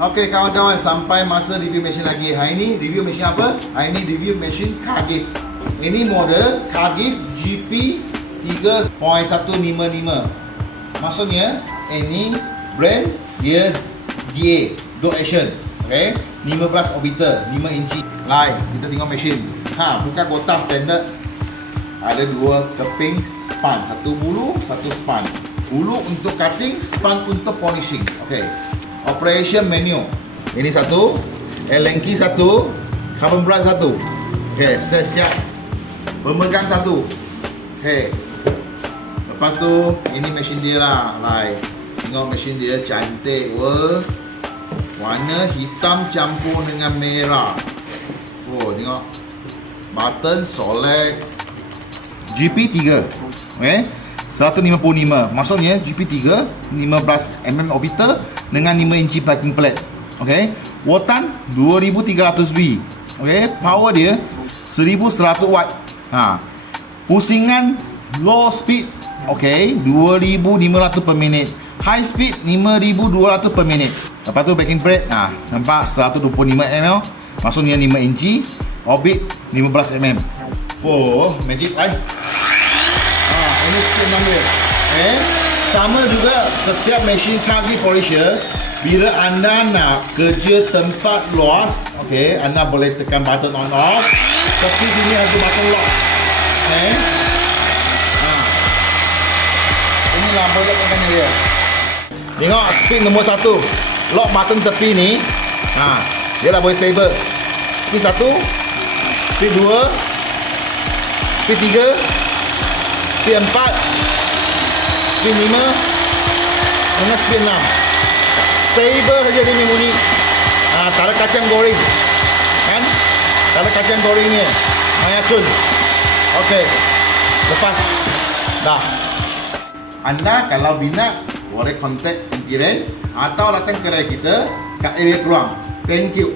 Okey kawan-kawan, sampai masa review mesin lagi. Hari ni review mesin apa? Hari ni review mesin Cargill. Ini model Cargill GP 3.155. Maksudnya ini brand dia DA, Dot Action. Okey, 15 orbiter, 5 inci. Lain, kita tengok mesin. Bukan kotak standard. Ada dua keping span, satu bulu, satu span. Bulu untuk cutting, span untuk polishing. Okey. Operation menu. Ini satu, Allen key satu, carbon brush satu. Okey, set siap. Pemegang satu. Okey. Lepas tu ini mesin dia lah. Lai. Tengok mesin dia cantik weh. Warna hitam campur dengan merah. Oh, tengok. Button solid. GP3. Okey. 155. Maksudnya GP3 15mm orbiter dengan 5 inci backing plate. Okey. Wattan 2300V. Okey. Power dia 1100 watt. Pusingan low speed okey 2500 per minit. High speed 5200 per minit. Lepas tu backing plate nampak 125mm. Maksudnya 5 inci. Orbit 15mm. Oh, magic ini sikit nama. Sama juga setiap mesin Cargill polisher, bila anda nak kerja tempat luas, okey, anda boleh tekan button on off. Tepi sini ada button lock. Inilah boleh tekan dia. Tengok speed nombor 1. Lock button tepi ni. Dia dah boleh stable. Speed 1, speed 2, speed 3, speed 4, speed 5 dengan speed 6. Stable saja dia ni bunyi. Tak ada kacang goreng. Kan? Tak ada kacang goreng ni. Mayacun. Okey. Lepas. Dah. Anda kalau minat boleh kontak Intiren atau datang kedai kita kat area Keluang. Thank you.